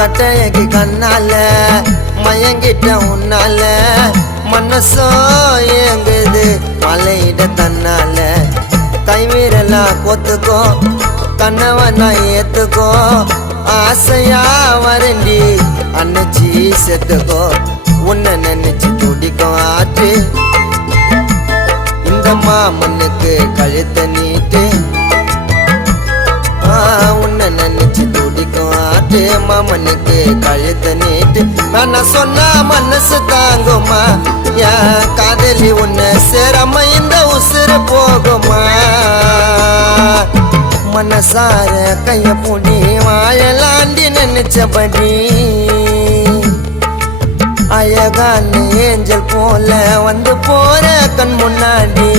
கட்டழகி கண்ணால மயங்கிட்ட உன்னால மனசோ ஏங்குது மலையிட தன்னால கைவீரலா கொத்துக்கோ கண்ணவனா ஏத்துக்கோ ஆசையா வரண்டி அன்னைச்சி செத்துக்கோ உன்னை நினைச்சு துடிக்கும் ஆற்று இந்த மாமனுக்கு கழுத்த நீட்டு உன்னை நினைச்சு துடிக்கும் ஆட்டு மாமனுக்கு கழுத்த நீட்டு வேணா சொன்னா மனசு தாங்குமா என் காதலி உன்னை சேராம இந்த உசுறு போகுமா மனசார கைய பூடி வாழலாண்டி நினைச்சபடி அழகான ஏஞ்சல் போல வந்து போற கண் முன்னாடி